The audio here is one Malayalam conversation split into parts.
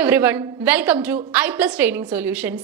everyone, welcome to I Plus Training Solutions.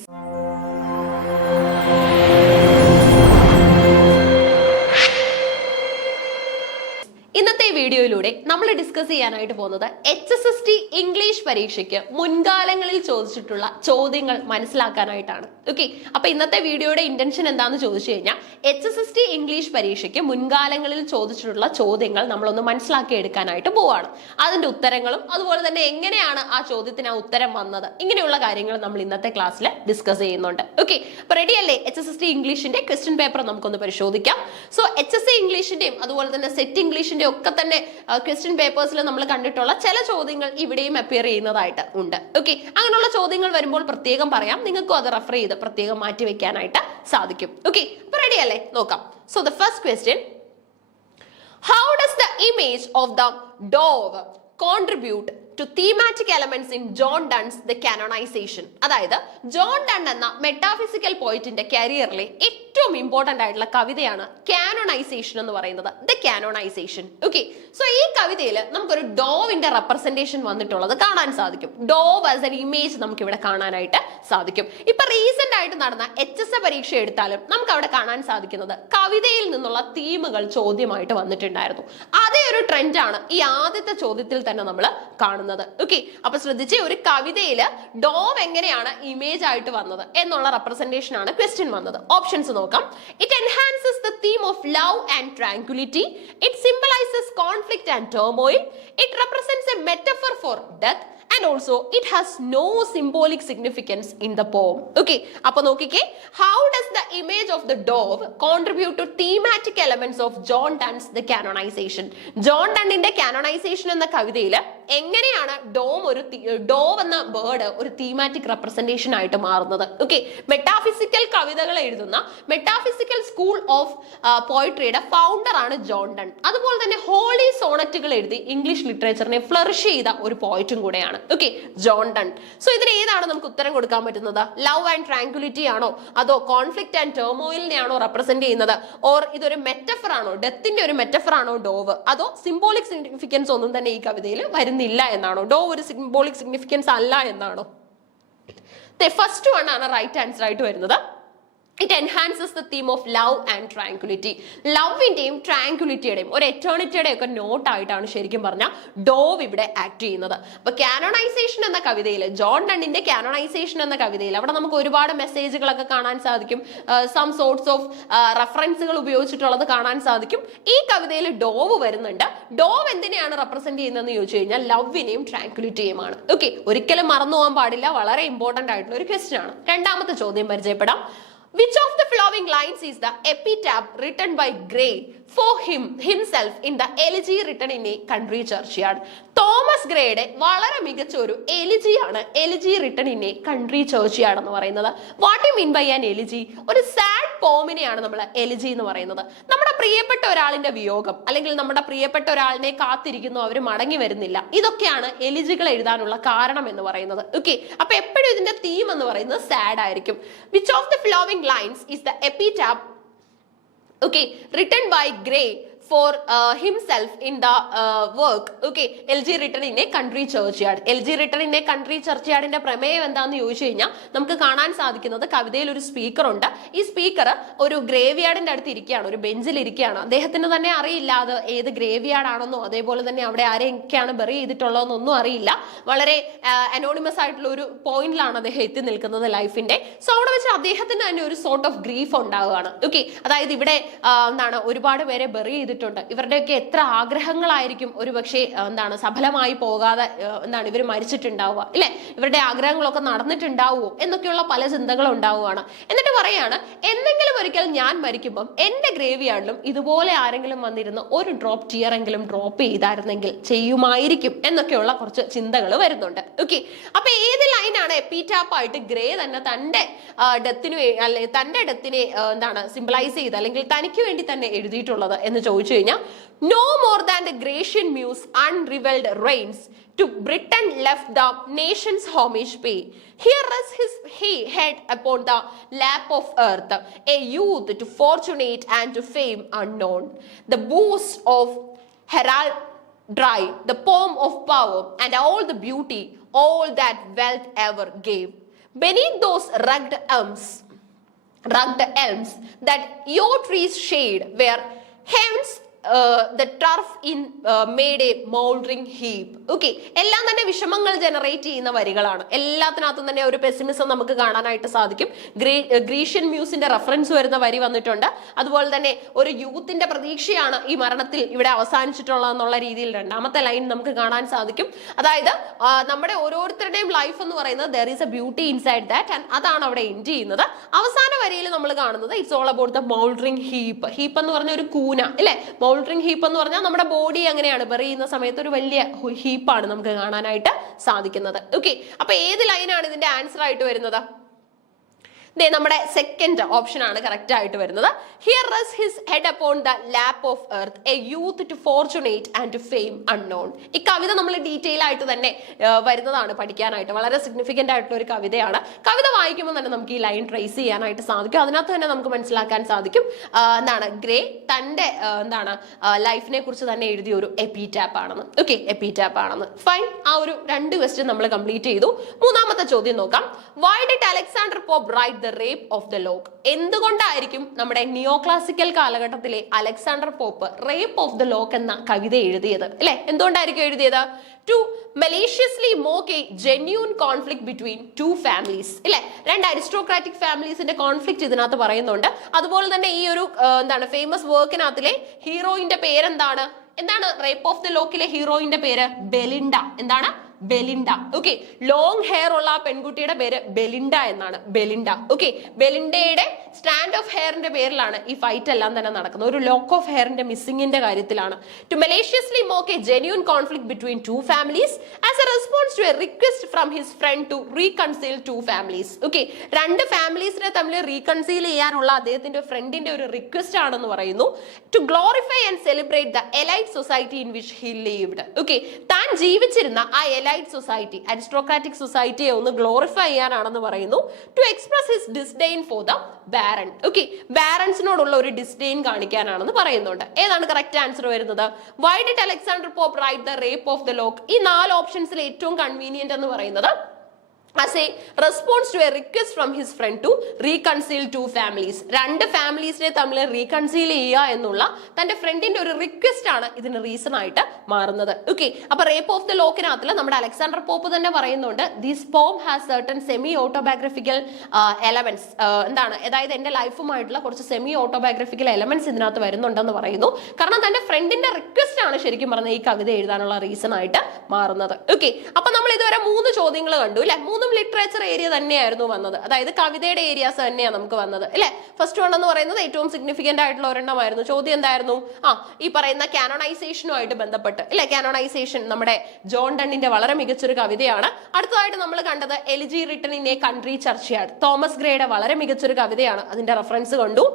ഇന്നത്തെ വീഡിയോയിലൂടെ നമ്മൾ ഡിസ്കസ് ചെയ്യാനായിട്ട് പോകുന്നത് HSST ഇംഗ്ലീഷ് പരീക്ഷയ്ക്ക് മുൻകാലങ്ങളിൽ ചോദിച്ചിട്ടുള്ള ചോദ്യങ്ങൾ മനസ്സിലാക്കാനായിട്ടാണ്. ഓക്കെ, അപ്പൊ ഇന്നത്തെ വീഡിയോയുടെ ഇന്റൻഷൻ എന്താണെന്ന് ചോദിച്ചു കഴിഞ്ഞാൽ HSST ഇംഗ്ലീഷ് പരീക്ഷയ്ക്ക് മുൻകാലങ്ങളിൽ ചോദിച്ചിട്ടുള്ള ചോദ്യങ്ങൾ നമ്മളൊന്ന് മനസ്സിലാക്കി എടുക്കാനായിട്ട് പോവാണ്. അതിന്റെ ഉത്തരങ്ങളും അതുപോലെ തന്നെ എങ്ങനെയാണ് ആ ചോദ്യത്തിന് ആ ഉത്തരം വന്നത്, ഇങ്ങനെയുള്ള കാര്യങ്ങൾ നമ്മൾ ഇന്നത്തെ ക്ലാസ്സിൽ ഡിസ്കസ് ചെയ്യുന്നുണ്ട്. ഓക്കെ, അപ്പൊ റെഡി അല്ലേ? HSST ഇംഗ്ലീഷിന്റെ ക്വസ്റ്റ്യൻ പേപ്പർ നമുക്കൊന്ന് പരിശോധിക്കാം. സോ HSC ഇംഗ്ലീഷിന്റെയും അതുപോലെ തന്നെ സെറ്റ് ഇംഗ്ലീഷിന്റെ ഒക്കെ തന്നെ ക്വസ്റ്റ്യൻ പേപ്പേഴ്സിൽ നമ്മൾ കണ്ടിട്ടുള്ള ചില ചോദ്യങ്ങൾ ഇവിടെയും അപ്പിയർ ചെയ്യുന്നതായിട്ട് ഉണ്ട്. ഓക്കെ, അങ്ങനെയുള്ള ചോദ്യങ്ങൾ വരുമ്പോൾ പ്രത്യേകം പറയാം, നിങ്ങൾക്കും അത് റെഫർ ചെയ്ത് പ്രത്യേകം മാറ്റി വെക്കാനായിട്ട് സാധിക്കും. ഓക്കെ, അപ്പൊ റെഡി അല്ലേ? നോക്കാം. So the first question, how does the image of the dove contribute to thematic elements in John Donne's the canonization? അതായത് ജോൺ ഡൺ എന്ന മെറ്റാഫിസിക്കൽ പോയിറ്റിന്റെ കരിയറിലെ ഏറ്റവും ഇമ്പോർട്ടന്റ് ആയിട്ടുള്ള കവിതയാണ് കാനോണൈസേഷൻ എന്ന് പറയുന്നത്, ദ കാനോണൈസേഷൻ. ഓക്കെ, സോ ഈ കവിതയിൽ നമുക്കൊരു ഡോവിന്റെ റെപ്രസെന്റേഷൻ വന്നിട്ടുള്ളത് കാണാൻ സാധിക്കും. ഡോവ് ആസ് എൻ ഇമേജ് നമുക്ക് ഇവിടെ കാണാനായിട്ട് സാധിക്കും. ഇപ്പൊ റീസെന്റ് ആയിട്ട് നടന്ന HSC പരീക്ഷ എടുത്താലും നമുക്ക് അവിടെ കാണാൻ സാധിക്കുന്നത് കവിതയിൽ നിന്നുള്ള തീമുകൾ ചോദ്യമായിട്ട് വന്നിട്ടുണ്ടായിരുന്നു. അതേ ഒരു ട്രെൻഡാണ് ഈ ആദ്യത്തെ ചോദ്യത്തിൽ തന്നെ നമ്മൾ കാണുന്നത്. ഓക്കെ, അപ്പൊ ശ്രദ്ധിച്ചേ, ഒരു കവിതയില് ഡോവ് എങ്ങനെയാണ് ഇമേജ് ആയിട്ട് വന്നത് എന്നുള്ള റെപ്രസെന്റേഷൻ ആണ് ക്വസ്റ്റ്യൻ വന്നത്. ഓപ്ഷൻസ് നോക്കാം. It enhances the theme of love and tranquillity, it symbolises conflict and turmoil, it represents a metaphor for death, and also it has no symbolic significance in the poem. Okay, appo nokkike, how does the image of the dove contribute to thematic elements of John Donne's The Canonization? John Donneന്റെ കാനോണൈസേഷൻ എന്ന കവിതയിൽ എങ്ങനെയാണ് ഡോവ് എന്ന ബേർഡ് ഒരു തീമാറ്റിക് റെപ്രസെന്റേഷൻ ആയിട്ട് മാറുന്നത്? ഓക്കെ, മെറ്റാഫിസിക്കൽ കവിതകൾ എഴുതുന്ന മെറ്റാഫിസിക്കൽ സ്കൂൾ ഓഫ് പോയിട്രിയുടെ ഫൗണ്ടർ ആണ് ജോൺ ഡൺ. അതുപോലെ തന്നെ ഹോളി സോണറ്റുകൾ എഴുതി ഇംഗ്ലീഷ് ലിറ്ററേച്ചറിനെ ഫ്ലറിഷ് ചെയ്ത ഒരു പോയിറ്റും കൂടെയാണ്. Okay, John done. സോ ഇതിന് ഏതാണ് നമുക്ക് ഉത്തരം കൊടുക്കാൻ പറ്റുന്നത്? ലവ് ആൻഡ് ട്രാങ്ക്വിലിറ്റി ആണോ, അതോ കോൺഫ്ലിക്റ്റ് ആൻഡ് ടർമോയിലിനെ ആണോ റെപ്രസെന്റ് ചെയ്യുന്നത്, ഓർ ഇതൊരു മെറ്റഫർ ആണോ, ഡെത്തിന്റെ ഒരു മെറ്റഫർ ആണോ ഡോവ്, അതോ സിംബോളിക് സിഗ്നിഫിക്കൻസ് ഒന്നും തന്നെ ഈ കവിതയിൽ വരുന്നില്ല എന്നാണോ, ഡോവ് ഒരു സിംബോളിക് സിഗ്നിഫിക്കൻസ് അല്ല എന്നാണോ? ഫസ്റ്റ് വൺ ആണ് റൈറ്റ് ആൻസർ ആയിട്ട് വരുന്നത്. It enhances the theme of love and tranquillity. ലവിന്റെയും ട്രാങ്ക്വിലിറ്റിയുടെയും ഒരു എറ്റേണിറ്റിയുടെയും ഒക്കെ നോട്ട് ആയിട്ടാണ് ശരിക്കും പറഞ്ഞാൽ ഡോവ് ഇവിടെ ആക്ട് ചെയ്യുന്നത്. അപ്പൊ കാനോണൈസേഷൻ എന്ന കവിതയിൽ, ജോൺ ഡണ്ണിന്റെ കാനോണൈസേഷൻ എന്ന കവിതയിൽ അവിടെ നമുക്ക് ഒരുപാട് മെസ്സേജുകളൊക്കെ കാണാൻ സാധിക്കും, സം സോർട്സ് ഓഫ് റെഫറൻസുകൾ ഉപയോഗിച്ചിട്ടുള്ളത് കാണാൻ സാധിക്കും. ഈ കവിതയിൽ ഡോവ് വരുന്നുണ്ട്. ഡോവ് എന്തിനെയാണ് റെപ്രസെന്റ് ചെയ്യുന്നതെന്ന് ചോദിച്ചു കഴിഞ്ഞാൽ ലവിനെയും ട്രാങ്ക്വിലിറ്റിയുമാണ്. ഓക്കെ, ഒരിക്കലും മറന്നു പോകാൻ പാടില്ല, വളരെ ഇമ്പോർട്ടന്റ് ആയിട്ടുള്ള ഒരു ക്വസ്റ്റ്യൻ ആണ്. രണ്ടാമത്തെ ചോദ്യം പരിചയപ്പെടാം. Which of the following lines is the epitaph written by Gray for himself in the elegy written in a country churchyard? Thomas ഗ്രേയുടെ വളരെ മികച്ച ഒരു എലിജിയാണ് elegy written in a country churchyard എന്ന് പറയുന്നത്. What you mean by an elegy? ഒരു സാഡ് പോമിനെയാണ് നമ്മൾ എലിജി എന്ന് പറയുന്നത്. നമ്മുടെ പ്രിയപ്പെട്ട ഒരാളിന്റെ വിയോഗം, അല്ലെങ്കിൽ നമ്മുടെ പ്രിയപ്പെട്ട ഒരാളിനെ കാത്തിരിക്കുന്നു, അവർ മടങ്ങി വരുന്നില്ല, ഇതൊക്കെയാണ് എലിജികൾ എഴുതാനുള്ള കാരണം എന്ന് പറയുന്നത്. ഓക്കെ, അപ്പൊ എപ്പോഴും ഇതിന്റെ തീം എന്ന് പറയുന്നത് സാഡ് ആയിരിക്കും. Which of the following lines is the epitaph written by Gray for himself in the work, okay, LG written in a country churchyard. LG written in a country churchyard ന്റെ പ്രമേയം എന്താണെന്ന് ചോദിച്ചു കഴിഞ്ഞാൽ നമുക്ക് കാണാൻ സാധിക്കുന്നത് കവിതയിൽ ഒരു സ്പീക്കർ ഉണ്ട്. ഈ സ്പീക്കർ ഒരു ഗ്രേവ് യാർഡിന്റെ അടുത്ത് ഇരിക്കുകയാണ്, ഒരു ബെഞ്ചിൽ ഇരിക്കുകയാണ്. അദ്ദേഹത്തിന് തന്നെ അറിയില്ല അത് ഏത് ഗ്രേവ് യാർഡ് ആണെന്നോ അതേപോലെ തന്നെ അവിടെ ആരെയൊക്കെയാണ് ബറി ചെയ്തിട്ടുള്ളതെന്നൊന്നും അറിയില്ല. വളരെ അനോണിമസ് ആയിട്ടുള്ള ഒരു പോയിന്റിലാണ് അദ്ദേഹം എത്തി നിൽക്കുന്നത് ലൈഫിന്റെ. സോ അവിടെ വെച്ച് അദ്ദേഹത്തിന് തന്നെ ഒരു സോർട്ട് ഓഫ് ഗ്രീഫ് ഉണ്ടാവുകയാണ്. ഓക്കെ, അതായത് ഇവിടെ ഒരുപാട് പേരെ ബറി ചെയ്തിട്ടുണ്ട്, ഇവരുടെയൊക്കെ എത്ര ആഗ്രഹങ്ങളായിരിക്കും ഒരു പക്ഷേ സഫലമായി പോകാതെ ഇവർ മരിച്ചിട്ടുണ്ടാവുക, ഇല്ലെ? ഇവരുടെ ആഗ്രഹങ്ങളൊക്കെ നടന്നിട്ടുണ്ടാവുമോ എന്നൊക്കെയുള്ള പല ചിന്തകളും ഉണ്ടാവുകയാണ്. എന്നിട്ട് പറയാണ്, എന്തെങ്കിലും ഒരിക്കൽ ഞാൻ മരിക്കുമ്പം എന്റെ ഗ്രേവ് യാർഡിലും ഇതുപോലെ ആരെങ്കിലും വന്നിരുന്ന് ഒരു ഡ്രോപ്പ് ടിയർ എങ്കിലും ഡ്രോപ്പ് ചെയ്തായിരുന്നെങ്കിൽ ചെയ്യുമായിരിക്കും എന്നൊക്കെയുള്ള കുറച്ച് ചിന്തകൾ വരുന്നുണ്ട്. ഓക്കെ, അപ്പൊ ഏത് ലൈനാണ് എപ്പിറ്റാഫ് ആയിട്ട് ഗ്രേ തന്നെ തന്റെ ഡെത്തിനെ സിംബലൈസ് ചെയ്ത് അല്ലെങ്കിൽ തനിക്ക് വേണ്ടി തന്നെ എഴുതിയിട്ടുള്ളത് എന്ന് ചോദിച്ചു കഴിഞ്ഞാൽ, no more than the Grecian muse unrevealed reigns to Britain left the nation's homage pay. Here rests his head upon the lap of earth, a youth to fortunate and to fame unknown. The boast of heraldry, the poem of power, and all the beauty all that wealth ever gave. Beneath those rugged elms that your trees shade, where heaven's the turf in made a mouldering heap. Okay, എല്ലാം തന്നെ വിഷമങ്ങൾ ജനറേറ്റ് ചെയ്യുന്ന വരികളാണ്. എല്ലാത്തിനകത്തും തന്നെ ഒരു പെസിമിസം നമുക്ക് കാണാനായിട്ട് സാധിക്കും. ഗ്രീഷ്യൻ മ്യൂസിന്റെ റെഫറൻസ് വരുന്ന വരി വന്നിട്ടുണ്ട്. അതുപോലെ തന്നെ ഒരു യൂത്തിന്റെ പ്രതീക്ഷയാണ് ഈ മരണത്തിൽ ഇവിടെ അവസാനിച്ചിട്ടുള്ളതെന്നുള്ള രീതിയിൽ രണ്ടാമത്തെ ലൈൻ നമുക്ക് കാണാൻ സാധിക്കും. അതായത് നമ്മുടെ ഓരോരുത്തരുടെയും ലൈഫ് എന്ന് പറയുന്നത് there is a beauty inside that, and അതാണ് അവിടെ എൻഡ് ചെയ്യുന്നത്. അവസാന വരിയിൽ നമ്മൾ കാണുന്നത് it's all about the mouldering heap. Heap എന്ന് പറഞ്ഞ ഒരു കൂന അല്ലെ. മൗൾഡറിംഗ് ഹീപ്പ് എന്ന് പറഞ്ഞാൽ നമ്മുടെ ബോഡി എങ്ങനെയാണ് ബെറിയുന്ന സമയത്ത് ഒരു വലിയ ഹീപ്പാണ് നമുക്ക് കാണാനായിട്ട് സാധിക്കുന്നത്. ഓക്കെ, അപ്പൊ ഏത് ലൈനാണ് ഇതിന്റെ ആൻസർ ആയിട്ട് വരുന്നത്? നമ്മുടെ സെക്കൻഡ് ഓപ്ഷൻ ആണ് കറക്റ്റ് ആയിട്ട് വരുന്നത്. Here rest his head upon the lap of earth, a youth to fortune and to fame unknown. ഈ കവിത നമ്മൾ ഡീറ്റെയിൽ ആയിട്ട് തന്നെ വരുന്നതാണ് പഠിക്കാനായിട്ട്. വളരെ സിഗ്നിഫിക്കന്റ് ആയിട്ടുള്ള ഒരു കവിതയാണ്. കവിത വായിക്കുമ്പോൾ തന്നെ നമുക്ക് ഈ ലൈൻ ട്രേസ് ചെയ്യാനായിട്ട് സാധിക്കും. അതിനകത്ത് തന്നെ നമുക്ക് മനസ്സിലാക്കാൻ സാധിക്കും ഗ്രേ തന്റെ ലൈഫിനെ കുറിച്ച് തന്നെ എഴുതിയ ഒരു എപ്പിറ്റാപ്പ് ആണെന്ന്. ഓക്കെ, എപ്പിറ്റാപ്പ് ആണെന്ന്. ഫൈൻ, ആ ഒരു 2 ക്വസ്റ്റ്യൻ നമ്മൾ കംപ്ലീറ്റ് ചെയ്തു. മൂന്നാമത്തെ ചോദ്യം നോക്കാം. Why did Alexander Pope write the rape of the Lock? എന്തുകൊണ്ടായിരിക്കും നമ്മുടെ നിയോ ക്ലാസിക്കൽ കാലഘട്ടത്തിലെ Alexander Pope Rape of the Lock എന്ന കവിത എഴുതിയത്? അല്ലെ, എന്തുകൊണ്ടായിരിക്കും എഴുതിയത്? To maliciously mock a genuine conflict between two families. ഇല്ലെ, 2 അരിസ്റ്റോക്രാറ്റിക് ഫാമിലീസിന്റെ കോൺഫ്ലിക്റ്റ് ഇതിനകത്ത് പറയുന്നുണ്ട്. അതുപോലെ തന്നെ ഈ ഒരു ഫേമസ് വർക്കിനകത്തിലെ ഹീറോയിന്റെ പേരെന്താണ്? റേപ്പ് ഓഫ് ദ ലോക്കിലെ ഹീറോയിന്റെ പേര് ബെലിൻഡ. എന്താണ്? ബെലിൻഡ. ഓക്കെ, ലോങ് ഹെയർ ഉള്ള ആ പെൺകുട്ടിയുടെ പേര് ബെലിൻഡ എന്നാണ്. ബെലിൻഡ. ഓക്കെ, ബെലിൻഡയുടെ സ്റ്റാൻഡ് ഓഫ് ഹെയറിന്റെ പേരിലാണ് ഈ ഫൈറ്റ് എല്ലാം തന്നെ നടക്കുന്നത്. ഒരു ലോക്ക് ഓഫ് ഹെയറിന്റെ മിസ്സിംഗിന്റെ കാര്യത്തിലാണ്. To maliciously mock a genuine conflict between two families as a response to a request from his friend to reconcile two families. ഓക്കെ, 2 ഫാമിലീസിനെ തമ്മിൽ റീകൺസീൽ ചെയ്യാനുള്ള അദ്ദേഹത്തിന്റെ ഫ്രണ്ടിന്റെ ഒരു റിക്വസ്റ്റ് ആണെന്ന് പറയുന്നു. To glorify and celebrate the elite society in which he lived. Okay, താൻ ജീവിച്ചിരുന്ന ആ എലൈറ്റ് സൊസൈറ്റി, അരിസ്റ്റോക്രാറ്റിക് സൊസൈറ്റിയെ ഒന്ന് ഗ്ലോറിഫൈ ചെയ്യാനാണെന്ന് പറയുന്നു. To express his disdain for the baron. Okay, ബാരൻസിനോടുള്ള ഒരു ഡിസ്ഡെയിൻ കാണിക്കാനാണെന്ന് പറയുന്നുണ്ട്. ഏതാണ് കറക്റ്റ് ആൻസർ വരുന്നത്? Why did Alexander Pope write the rape of the lock? ഈ 4 ഓപ്ഷൻസിൽ ഏറ്റവും കൺവീനിയന്റ് എന്ന് പറയുന്നത് as a response to a request from his friend to reconcile two families. 2 ഫാമിലീസിനെ തമ്മിൽ റീകൺസീൽ ചെയ്യുക എന്നുള്ള തന്റെ ഫ്രണ്ടിന്റെ ഒരു റിക്വസ്റ്റ് ആണ് ഇതിന് റീസൺ ആയിട്ട് മാറുന്നത്. ഓക്കെ, അപ്പൊ റേപ്പ് ഓഫ് ദ ലോക്കിനകത്തിൽ നമ്മുടെ അലക്സാണ്ടർ പോപ്പ് തന്നെ പറയുന്നുണ്ട് ദിസ് പോം has certain semi autobiographical elements. അതായത് എന്റെ ലൈഫുമായിട്ടുള്ള കുറച്ച് സെമി ഓട്ടോബയോഗ്രഫിക്കൽ എലമെന്റ്സ് ഇതിനകത്ത് വരുന്നുണ്ടെന്ന് പറയുന്നു. കാരണം തന്റെ ഫ്രണ്ടിന്റെ റിക്വസ്റ്റ് ആണ് ശരിക്കും പറഞ്ഞ ഈ കവിത എഴുതാനുള്ള റീസൺ ആയിട്ട് മാറുന്നത്. ഓക്കെ, അപ്പൊ നമ്മൾ ഇതുവരെ 3 ചോദ്യങ്ങൾ കണ്ടു അല്ലെ. 3 ലിറ്ററേച്ചർ ഏരിയ തന്നെയായിരുന്നു വന്നത്. അതായത് കവിതയുടെ ഏരിയാസ് തന്നെയാണ് നമുക്ക് വന്നത് അല്ലെ. ഫസ്റ്റ് വൺ എന്ന് പറയുന്നത് ഏറ്റവും സിഗ്നിഫിക്കന്റ് ആയിട്ടുള്ള ഒരെണ്ണമായിരുന്നു. ചോദ്യം എന്തായിരുന്നു? ഈ പറയുന്ന കാനോണൈസേഷനുമായിട്ട് ബന്ധപ്പെട്ട് അല്ലെ. കാനോണൈസേഷൻ നമ്മുടെ ജോൺ ഡണ്ണിന്റെ വളരെ മികച്ചൊരു കവിതയാണ്. അടുത്തതായിട്ട് നമ്മൾ കണ്ടത് elegy written in a country churchyard, Thomas ഗ്രേയുടെ വളരെ മികച്ചൊരു കവിതയാണ്. അതിന്റെ റെഫറൻസ് കണ്ടു.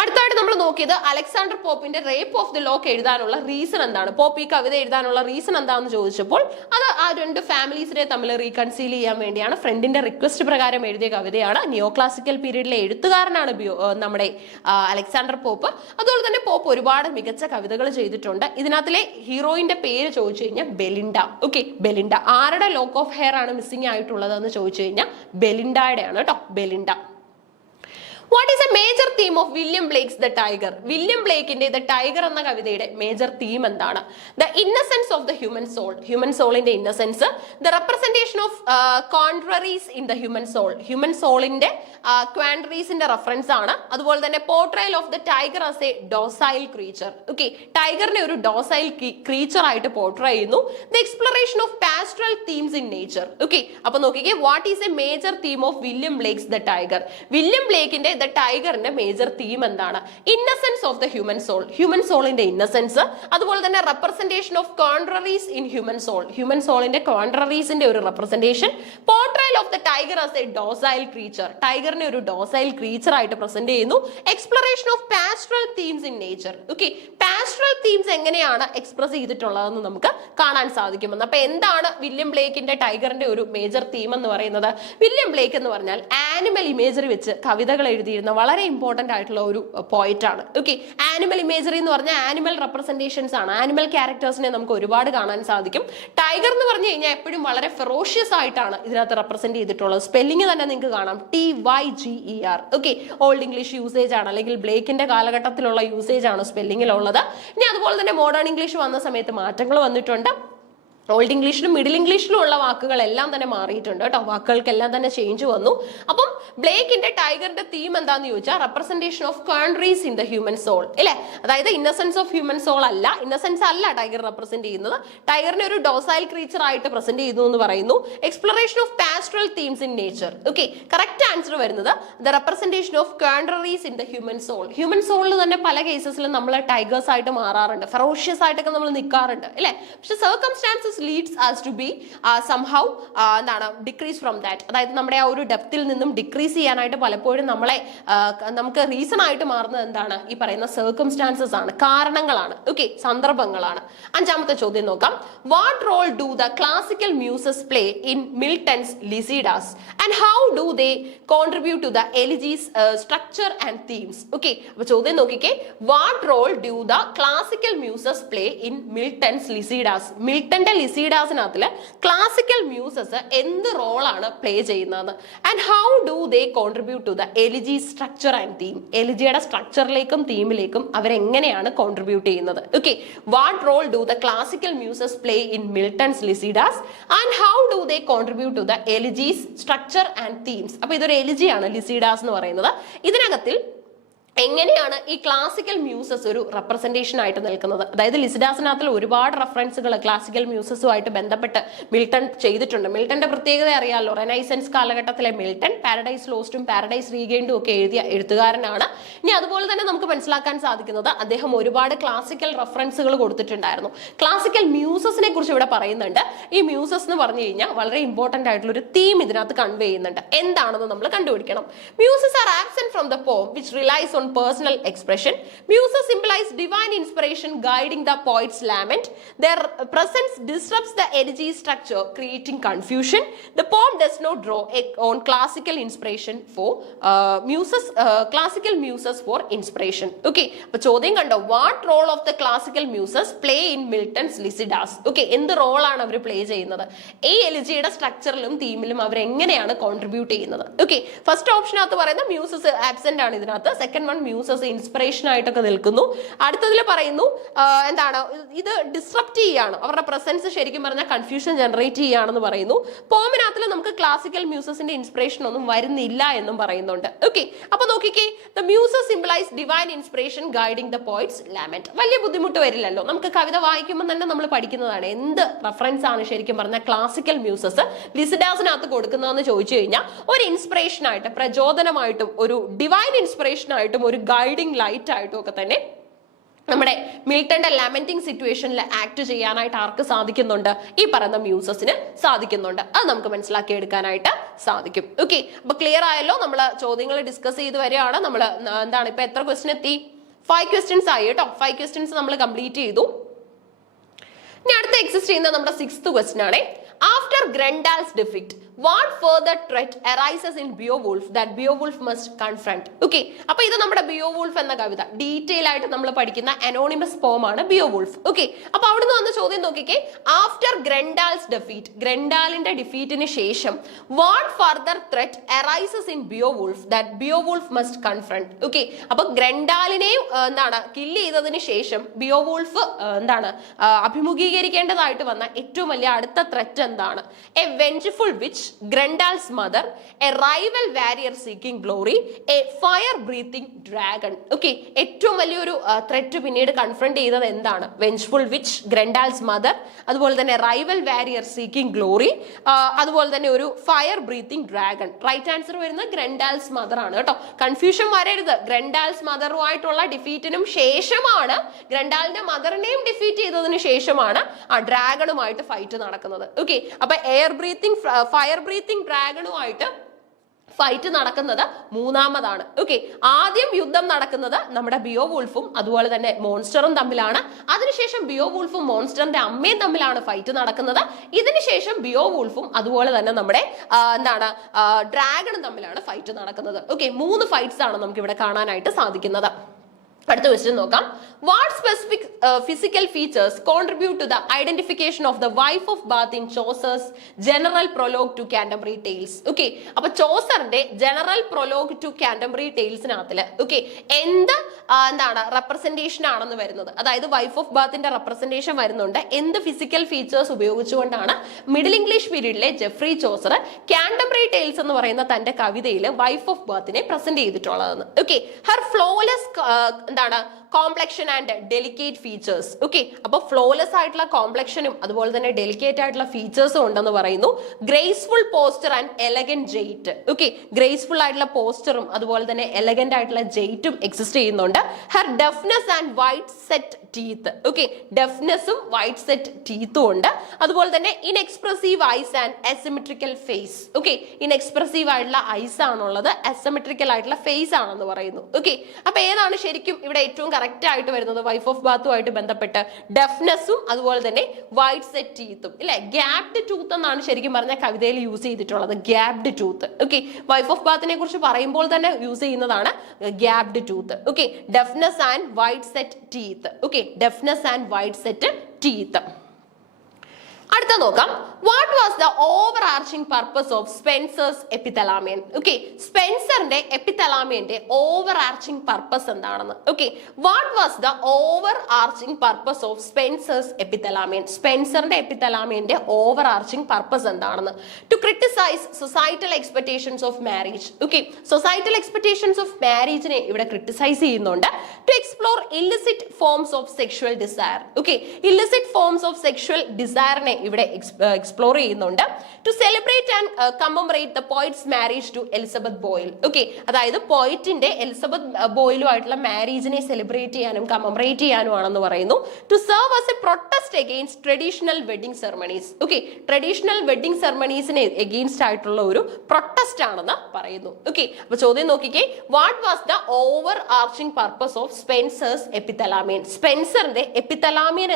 അടുത്തായിട്ട് നമ്മൾ നോക്കിയത് അലക്സാണ്ടർ പോപ്പിന്റെ റേപ്പ് ഓഫ് ദി ലോക്ക് എഴുതാനുള്ള റീസൺ എന്താണ്? പോപ്പ് ഈ കവിത എഴുതാനുള്ള റീസൺ എന്താണെന്ന് ചോദിച്ചപ്പോൾ അത് ആ 2 ഫാമിലീസിനെ തമ്മിൽ റീകൺസീൽ ചെയ്യാൻ വേണ്ടിയാണ്. ഫ്രണ്ടിന്റെ റിക്വസ്റ്റ് പ്രകാരം എഴുതിയ കവിതയാണ്. നിയോ ക്ലാസിക്കൽ പീരീഡിലെ എഴുത്തുകാരനാണ് നമ്മുടെ അലക്സാണ്ടർ പോപ്പ്. അതുപോലെ തന്നെ പോപ്പ് ഒരുപാട് മികച്ച കവിതകൾ ചെയ്തിട്ടുണ്ട്. ഇതിനകത്തിലെ ഹീറോയിന്റെ പേര് ചോദിച്ചു കഴിഞ്ഞാൽ ബെലിൻഡ. Okay, Belinda. ആരുടെ ലോക്ക് ഓഫ് ഹെയർ ആണ് മിസ്സിംഗ് ആയിട്ടുള്ളത് എന്ന് ചോദിച്ചു കഴിഞ്ഞാൽ ബെലിൻഡയുടെ ആണ് കേട്ടോ, Belinda. What is a major theme of William Blake's The Tiger? William ബ്ലേക്കിന്റെ ദ ടൈഗർ എന്ന കവിതയുടെ മേജർ തീം എന്താണ്? The innocence of the human soul. Human സോളിന്റെ innocence. The representation of contraries in the human soul. Human സോളിന്റെ ക്വാൻട്രീസിന്റെ റെഫറൻസ് ആണ്. അതുപോലെ തന്നെ portrayal of the tiger as a docile creature. Okay, ടൈഗറിനെ ഒരു ഡോസൈൽ ക്രീച്ചർ ആയിട്ട് പോർട്രേ ചെയ്യുന്നു. The exploration of pastoral themes in nature. Okay, അപ്പൊ നോക്കിക്കേ, what is a major theme of William Blake's the tiger? William ബ്ലേക്കിന്റെ ദ ടൈഗറിന്റെ മേജർ തീം എന്താണ്? Innocence of the human soul. Human സോളിന്റെ ഇന്നസെൻസ്. അതുപോലെ തന്നെ representation of contraries in human soul. Human സോളിന്റെ കോൺട്രറീസിന്റെ ഒരു representation. Portrayal of the tiger as a docile creature. ടൈഗറിനെ ഒരു ഡോസൈൽ ക്രീച്ചർ ആയിട്ട് പ്രസന്റ് ചെയ്യുന്നു. Exploration of pastoral themes in nature. Okay, pastoral pastoral themes എങ്ങനെയാണ് എക്സ്പ്രസ് ചെയ്തിട്ടുള്ളതെന്ന് നമുക്ക് കാണാൻ സാധിക്കുമെന്ന്. അപ്പൊ എന്താണ് വില്യം ബ്ലേക്കിന്റെ ടൈഗറിന്റെ ഒരു മേജർ തീം എന്ന് പറയുന്നത്? വില്യം ബ്ലേക്ക് എന്ന് പറഞ്ഞാൽ ആനിമൽ ഇമേജറി വെച്ച് കവിതകൾ എഴുതിയിരുന്ന വളരെ ഇമ്പോർട്ടന്റ് ആയിട്ടുള്ള ഒരു പോയിറ്റ് ആണ്. ഓക്കെ, ആനിമൽ ഇമേജറി എന്ന് പറഞ്ഞാൽ ആനിമൽ റെപ്രസെന്റേഷൻസ് ആണ്, ആനിമൽ ക്യാരക്ടേഴ്സിനെ നമുക്ക് ഒരുപാട് കാണാൻ സാധിക്കും. ടൈഗർ എന്ന് പറഞ്ഞു കഴിഞ്ഞാൽ എപ്പോഴും വളരെ ഫെറോഷ്യസ് ആയിട്ടാണ് ഇതിനകത്ത് റെപ്രസെന്റ് ചെയ്തിട്ടുള്ളത്. സ്പെല്ലിംഗ് തന്നെ നിങ്ങൾക്ക് കാണാം, TYGER. Okay, old English usage ആണ്, അല്ലെങ്കിൽ ബ്ലേക്കിന്റെ കാലഘട്ടത്തിലുള്ള യൂസേജ് ആണ് സ്പെല്ലിംഗിലുള്ളത്. ഇനി അതുപോലെ തന്നെ മോഡേൺ ഇംഗ്ലീഷ് വന്ന സമയത്ത് മാറ്റങ്ങൾ വന്നിട്ടുണ്ട്. ഓൾഡ് ഇംഗ്ലീഷിലും മിഡിൽ ഇംഗ്ലീഷിലും ഉള്ള വാക്കുകളെല്ലാം തന്നെ മാറിയിട്ടുണ്ട് കേട്ടോ, വാക്കുകൾക്കെല്ലാം തന്നെ ചേഞ്ച് വന്നു. അപ്പം ബ്ലേക്കിന്റെ ടൈഗറിന്റെ തീം എന്താന്ന് ചോദിച്ചാൽ representation of countries in the human soul ഇല്ലേ, അതായത് ഇന്നസെൻസ് ഓഫ് ഹ്യൂമൻ സോൾ അല്ല, ഇന്നസെൻസ് അല്ല ടൈഗർ റെപ്രസെന്റ് ചെയ്യുന്നത്. ടൈഗറിനെ ഒരു ഡോസൈൽ ക്രീച്ചർ ആയിട്ട് പ്രസന്റ് ചെയ്യുന്നു എന്ന് പറയുന്നു. Exploration of pastoral themes in nature. Okay, correct answer വരുന്നത് the representation of countries in the human soul. Human സോളിൽ തന്നെ പല കേസസിലും നമ്മൾ ടൈഗേഴ്സ് ആയിട്ട് മാറാറുണ്ട്, ഫെറോഷ്യസ് ആയിട്ടൊക്കെ നമ്മൾ നിൽക്കാറുണ്ട് അല്ലെ. പക്ഷെ circumstances leads us to be somehow എന്താണ് ഡിക്രീസ് ഫ്രം ദാറ്റ്, അതായത് നമ്മുടെ ആ ഒരു ഡെപ്തിൽ നിന്നും ഡിക്രീസ് ചെയ്യാനായിട്ട് പലപ്പോഴും നമുക്ക് റീസൺ ആയിട്ട് മാറുന്നത് എന്താണ്? ഈ പറയുന്ന സർക്കംസ്റ്റാൻസസ് ആണ്, കാരണങ്ങളാണ്. ഓക്കെ, സന്ദർഭങ്ങളാണ്. അഞ്ചാമത്തെ ചോദ്യം നോക്കാം. What role do the classical muses play in Milton's Lycidas and how do they contribute to the elegy's structure and themes? Okay, അപ്പൊ ചോദ്യം നോക്കിക്കേ. What role do the classical muses play in Milton's Lycidas? മിൽട്ടന്റെ ലിസിഡാസിനകത്തില് ക്ലാസിക്കൽ മ്യൂസസ് എന്ത് റോളാണ് പ്ലേ ചെയ്യുന്നത്? And how do they contribute to the elegy structure and theme? എലിജിയുടെ സ്ട്രക്ചറിലേക്കും തീമിലേക്കും അവരെങ്ങനെയാണ് കോൺട്രിബ്യൂട്ട് ചെയ്യുന്നത്? Okay, what role do the classical muses play in Milton's Lycidas and how do they contribute to the elegy's structure and themes? അപ്പൊ ഇതൊരു എലിജിയാണ് ലിസിഡാസ് എന്ന് പറയുന്നത്. ഇതിനകത്തിൽ എങ്ങനെയാണ് ഈ ക്ലാസിക്കൽ മ്യൂസസ് ഒരു റെപ്രസെന്റേഷൻ ആയിട്ട് നിൽക്കുന്നത്? അതായത് ലിസിഡാസിനകത്തിൽ ഒരുപാട് റെഫറൻസുകൾ ക്ലാസിക്കൽ മ്യൂസസുമായിട്ട് ബന്ധപ്പെട്ട് മിൽട്ടൺ ചെയ്തിട്ടുണ്ട്. മിൽട്ടന്റെ പ്രത്യേകത അറിയാമല്ലോ, റെനൈസൻസ് കാലഘട്ടത്തിലെ മിൽട്ടൺ പാരഡൈസ് ലോസ്റ്റും പാരഡൈസ് റീഗെയിൻഡും ഒക്കെ എഴുതിയ എഴുത്തുകാരനാണ്. ഇനി അതുപോലെ തന്നെ നമുക്ക് മനസ്സിലാക്കാൻ സാധിക്കുന്നത് അദ്ദേഹം ഒരുപാട് ക്ലാസിക്കൽ റെഫറൻസുകൾ കൊടുത്തിട്ടുണ്ടായിരുന്നു. ക്ലാസിക്കൽ മ്യൂസസിനെ കുറിച്ച് ഇവിടെ പറയുന്നുണ്ട്. ഈ മ്യൂസസ് എന്ന് പറഞ്ഞു കഴിഞ്ഞാൽ വളരെ ഇമ്പോർട്ടന്റ് ആയിട്ടുള്ള ഒരു തീം ഇതിനകത്ത് കൺവേ ചെയ്യുന്നുണ്ട്. എന്താണെന്ന് നമ്മൾ കണ്ടുപിടിക്കണം. Muses are absent from the poem which relies on personal expression. Muses symbolize divine inspiration guiding the poet's lament. Their presence disrupts the elegy structure, creating confusion. The poem does not draw on classical inspiration for classical muses for inspiration. Okay, appo ചോദ്യം കണ്ടോ, what role of the classical muses play in Milton's Lycidas? Okay, എന്ത് റോൾ ആണ് അവർ പ്ലേ ചെയ്യുന്നത്? ഈ എലിജിയുടെ സ്ട്രക്ചറിലും തീമിലും അവർ എങ്ങനെയാണ് കോൺട്രിബ്യൂട്ട് ചെയ്യുന്നത്? ഓക്കെ, ഫസ്റ്റ് ഓപ്ഷനകത്ത് പറയുന്ന മ്യൂസസ് ആബ്സെന്റ് ആണ് ഇതിനകത്ത്. സെക്കൻഡ് വൺ മ്യൂസസ് ഇൻസ്പിറേഷൻ ആയിട്ടൊക്കെ നിൽക്കുന്നു. അടുത്തതിൽ പറയുന്നു എന്താണ്, ഇത് ഡിസ്ട്രപ്റ്റ് ചെയ്യാണ്, അവരുടെ പ്രസൻസ് ശരിക്കും പറഞ്ഞാൽ കൺഫ്യൂഷൻ ജനറേറ്റ് ചെയ്യുകയാണെന്ന് പറയുന്നു. പോമിനകത്തിൽ നമുക്ക് ക്ലാസിക്കൽ മ്യൂസസിന്റെ ഇൻസ്പിറേഷൻ ഒന്നും വരുന്നില്ല എന്നും പറയുന്നുണ്ട്. ഓക്കെ, അപ്പൊ നോക്കിക്കേ, the muses symbolise divine inspiration guiding the poet's lament. വലിയ ബുദ്ധിമുട്ട് വരില്ലല്ലോ, നമുക്ക് കവിത വായിക്കുമ്പോൾ തന്നെ നമ്മൾ പഠിക്കുന്നതാണ് എന്ത് റെഫറൻസ് ആണ് ശരിക്കും പറഞ്ഞാൽ ക്ലാസിക്കൽ മ്യൂസസ് ലിസിഡാസിനകത്ത് കൊടുക്കുന്നതെന്ന് ചോദിച്ചു കഴിഞ്ഞാൽ ഒരു ഇൻസ്പിറേഷൻ ആയിട്ട്, പ്രചോദനമായിട്ടും, ഒരു ഡിവൈൻ ഇൻസ്പിറേഷൻ ആയിട്ടും, ഒരു ഗൈഡിങ് ലൈറ്റ് ആയിട്ടും ഒക്കെ തന്നെ നമ്മുടെ മിൽട്ടന്റെ ലാമെന്റിംഗ് സിറ്റുവേഷനിൽ ആക്ട് ചെയ്യാനായിട്ട് ആർക്ക് സാധിക്കുന്നുണ്ട്? ഈ പറയുന്ന മ്യൂസസിന് സാധിക്കുന്നുണ്ട്. അത് നമുക്ക് മനസ്സിലാക്കി എടുക്കാനായിട്ട് സാധിക്കും. ഓക്കെ, അപ്പൊ ക്ലിയർ ആയല്ലോ. നമ്മൾ ചോദ്യങ്ങൾ ഡിസ്കസ് ചെയ്ത് വരികയാണ്. നമ്മൾ എന്താണ് ഇപ്പൊ എത്ര ക്വസ്റ്റ്യൻ എത്തി? 5 ക്വസ്റ്റ്യൻസ് ആയി കേട്ടോ. 5 ക്വസ്റ്റ്യൻസ് നമ്മൾ കംപ്ലീറ്റ് ചെയ്തു. ഇനി അടുത്ത എക്സിസ്റ്റ് ചെയ്യുന്നത് നമ്മുടെ 6th ക്വസ്റ്റ്യൻ ആണ്. After Grendal's defeat, what further threat arises in Beowulf that Beowulf must confront? Okay, അപ്പൊ ഇത് നമ്മുടെ ബിയോവുൾഫ് എന്ന കവിത ഡീറ്റെയിൽ ആയിട്ട് നമ്മൾ പഠിക്കുന്ന അനോണിമസ് പോം ആണ് ബിയോവുൾഫ്. ഓക്കെ, അപ്പൊ അവിടുന്ന് വന്ന ചോദ്യം നോക്കിക്കേ. ആഫ്റ്റർ ഗ്രൻഡാൽസ് ഡെഫീറ്റ്, ഗ്രൻഡാലിന്റെ ഡിഫീറ്റിന് ശേഷം what further threat arises in Beowulf that Beowulf must confront? Okay, അപ്പൊ ഗ്രൻഡാലിനെയും എന്താണ് കില്ല് ചെയ്തതിന് ശേഷം ബിയോവുൾഫ് എന്താണ് അഭിമുഖീകരിക്കേണ്ടതായിട്ട് വന്ന ഏറ്റവും വലിയ അടുത്ത ത്രെറ്റ് എന്താണ്? A vengeful witch, Grendal's mother, a rival warrior seeking glory, a fire breathing dragon. Okay, ഏറ്റവും വലിയൊരു ത്രെറ്റ് പിന്നീട് കൺഫ്രണ്ട് ചെയ്തത് എന്താണ്? വെഞ്ച്ഫുൾ വിച്ച്, ഗ്രൻഡാൽസ് മദർ, അതുപോലെ തന്നെ റൈവൽ വാരിയർ സീക്കിംഗ് ഗ്ലോറി, അതുപോലെ തന്നെ ഒരു fire breathing dragon. Right answer വരുന്നത് ഗ്രൻഡാൽസ് മദർ ആണ് കേട്ടോ. കൺഫ്യൂഷൻ വരരുത്. ഗ്രൻഡാൽസ് മദറുമായിട്ടുള്ള ഡിഫീറ്റിനും ശേഷമാണ്, ഗ്രൻഡാലിന്റെ മദറിനെയും ഡിഫീറ്റ് ചെയ്തതിന് ശേഷമാണ് ആ ഡ്രാഗണുമായിട്ട് ഫൈറ്റ് നടക്കുന്നത്. ഓക്കെ, അപ്പൊ ഫയർ ബ്രീത്തിങ് ഡ്രാഗണുമായിട്ട് ഫൈറ്റ് നടക്കുന്നത് മൂന്നാമതാണ്. ഓക്കെ, ആദ്യം യുദ്ധം നടക്കുന്നത് നമ്മുടെ ബിയോവുൾഫും അതുപോലെ തന്നെ മോൺസ്റ്ററും തമ്മിലാണ്. അതിനുശേഷം ബിയോവുൾഫും മോൺസ്റ്ററിന്റെ അമ്മയും തമ്മിലാണ് ഫൈറ്റ് നടക്കുന്നത്. ഇതിനുശേഷം ബിയോവുൾഫും അതുപോലെ തന്നെ നമ്മുടെ ഡ്രാഗണും തമ്മിലാണ് ഫൈറ്റ് നടക്കുന്നത്. ഓക്കെ, 3 ഫൈറ്റ്സ് ആണ് നമുക്ക് ഇവിടെ കാണാനായിട്ട് സാധിക്കുന്നത്. അടുത്ത ക്വസ്റ്റ്യൻ നോക്കാം. What specific physical features contribute to the identification of the wife of Bath in Chaucer's general prologue to Canterbury tales? Okay, അപ്പൊ ചോസറിന്റെ ജനറൽ പ്രൊലോഗ് ടു കാൻറ്റർബറി ടെയിൽസിനകത്തില് ഓക്കെ എന്ത് റെപ്രസെന്റേഷൻ ആണെന്ന് വരുന്നത്, അതായത് വൈഫ് ഓഫ് ബാത്തിന്റെ റെപ്രസെന്റേഷൻ വരുന്നുണ്ട്. എന്ത് ഫിസിക്കൽ ഫീച്ചേഴ്സ് ഉപയോഗിച്ചുകൊണ്ടാണ് മിഡിൽ ഇംഗ്ലീഷ് പീരീഡിലെ ജെഫ്രി ചോസർ കാൻറ്റർബറി ടെയിൽസ് എന്ന് പറയുന്ന തന്റെ കവിതയിൽ വൈഫ് ഓഫ് ബാത്തിനെ പ്രസന്റ് ചെയ്തിട്ടുള്ളതെന്ന്? Okay, her flawless complexion and delicate features. Okay, അപ്പൊ ഫ്ലോലെസ് ആയിട്ടുള്ള കോംപ്ലക്ഷനും അതുപോലെ തന്നെ ഡെലിക്കേറ്റ് ആയിട്ടുള്ള ഫീച്ചേഴ്സും ഉണ്ടെന്ന് പറയുന്നു. Graceful posture and elegant gait. Okay, graceful ആയിട്ടുള്ള പോസ്റ്ററും അതുപോലെ തന്നെ എലഗന്റ് ആയിട്ടുള്ള ജെയ്റ്റും എക്സിസ്റ്റ് ചെയ്യുന്നുണ്ട്. Her deafness and white set teeth. Okay, ഡെഫ്നെസ്സും വൈറ്റ് സെറ്റ് ടീത്തും ഉണ്ട്. അതുപോലെ തന്നെ inexpressive eyes and asymmetrical face. Okay, inexpressive ആയിട്ടുള്ള ഐസ് ആണുള്ളത്, അസിമെട്രിക്കൽ ആയിട്ടുള്ള ഫേസ് ആണെന്ന് പറയുന്നു. ഓക്കെ, അപ്പൊ ഏതാണ് ശരിക്കും ഇവിടെ ഏറ്റവും കറക്റ്റ് ആയിട്ട് വരുന്നത്? വൈഫ് ഓഫ് ബാത്തുമായിട്ട് ബന്ധപ്പെട്ട് ഡെഫ്നെസ്സും അതുപോലെ തന്നെ വൈറ്റ് സെറ്റ് ടീത്തും ഇല്ലെ, ഗ്യാപ്ഡ് ടൂത്ത് എന്നാണ് ശരിക്കും പറഞ്ഞ കവിതയിൽ യൂസ് ചെയ്തിട്ടുള്ളത്. Gapped tooth. Okay, wife of ബാത്തിനെ കുറിച്ച് പറയുമ്പോൾ തന്നെ യൂസ് ചെയ്യുന്നതാണ് gapped tooth. Okay, deafness and white set teeth. Okay, deafness and white set teeth. അടുത്ത നോക്കാം. What was the overarching purpose of Spenser's epithalamion? Okay, സ്പെൻസറിന്റെ എപ്പിത്തലാമിയന്റെ ഓവർ ആർച്ചിങ് പർപ്പസ് എന്താണെന്ന്? Okay, what was the overarching purpose of Spenser's epithalamion? സ്പെൻസറിന്റെ എപ്പിത്തലാമിയന്റെ ഓവർ ആർച്ചിങ് പർപ്പസ് എന്താണെന്ന്? To criticise societal expectations of marriage. Okay, societal expectations of മാരേജിനെ ഇവിടെ ക്രിട്ടിസൈസ് ചെയ്യുന്നുണ്ട്. To explore illicit forms of sexual desire. Okay, illicit forms of sexual ഡിസയറിനെ ഇവിടെ എക്സ്പ്ലോർ ചെയ്യുന്നുണ്ട്. To celebrate and commemorate the poet's marriage to Elizabeth Boyle. Okay, അതായത് പോയിറ്റിന്റെ എലിസബത്ത് ബോയിലുമായിട്ടുള്ള മാരേജിനെ സെലിബ്രേറ്റ് ചെയ്യാനും കമ്മമറേറ്റ് ചെയ്യാനും ആണെന്ന് പറയുന്നു. To serve as a protest against traditional wedding ceremonies. Okay, traditional wedding സെറമണീസിന് എഗെയിൻസ്റ്റ് ആയിട്ടുള്ള ഒരു പ്രൊട്ടസ്റ്റ് ആണെന്ന് പറയുന്നു. ഓക്കെ, അപ്പൊ ചോദ്യം നോക്കിക്കേ. What was the overarching purpose of Spenser's epithalamion? സ്പെൻസറിന്റെ എപ്പിത്തലാമിയൻ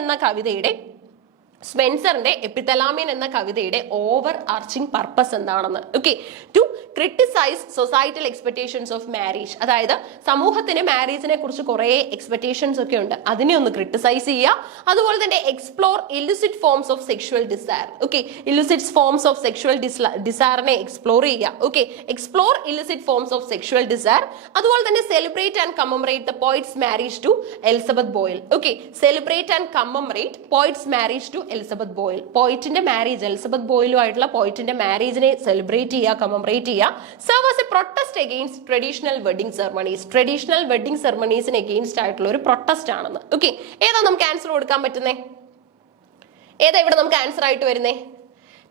എന്ന കവിതയുടെ ഓവർ ആർച്ചിങ് പർപ്പസ് എന്താണെന്ന്? Okay, to criticise societal expectations of marriage. അതായത് സമൂഹത്തിന് മാരേജിനെ കുറിച്ച് കുറെ എക്സ്പെക്ടേഷൻസ് ഒക്കെ ഉണ്ട്, അതിനെ ഒന്ന് ക്രിട്ടിസൈസ് ചെയ്യുക. അതുപോലെ തന്നെ explore illicit forms of sexual desire. Okay, illicit forms of sexual ഡിസയറിനെ എക്സ്പ്ലോർ ചെയ്യുക. Okay, explore illicit forms of sexual desire. അതുപോലെ തന്നെ celebrate and commemorate the poet's marriage to Elizabeth Boyle. Okay, celebrate and commemorate poet's marriage to Elizabeth Boyle. പോയിറ്റിന്റെ മാരേജ്, എലിസബത്ത് ബോയിലുമായിട്ടുള്ള പോയിറ്റിന്റെ മാരേജിനെ സെലിബ്രേറ്റ് ചെയ്യുക, കമ്മമറേറ്റ് ചെയ്യുക. Serve as a protest against traditional wedding ceremonies. Traditional wedding സെറമണീസിന് അഗെയിൻസ്റ്റ് ആയിട്ടുള്ള ഒരു പ്രൊട്ടസ്റ്റ് ആണെന്ന്. ഓക്കെ, ഏതാ നമുക്ക് ആൻസർ കൊടുക്കാൻ പറ്റുന്നേ? ഏതാ ഇവിടെ നമുക്ക് ആൻസർ ആയിട്ട് വരുന്നേ?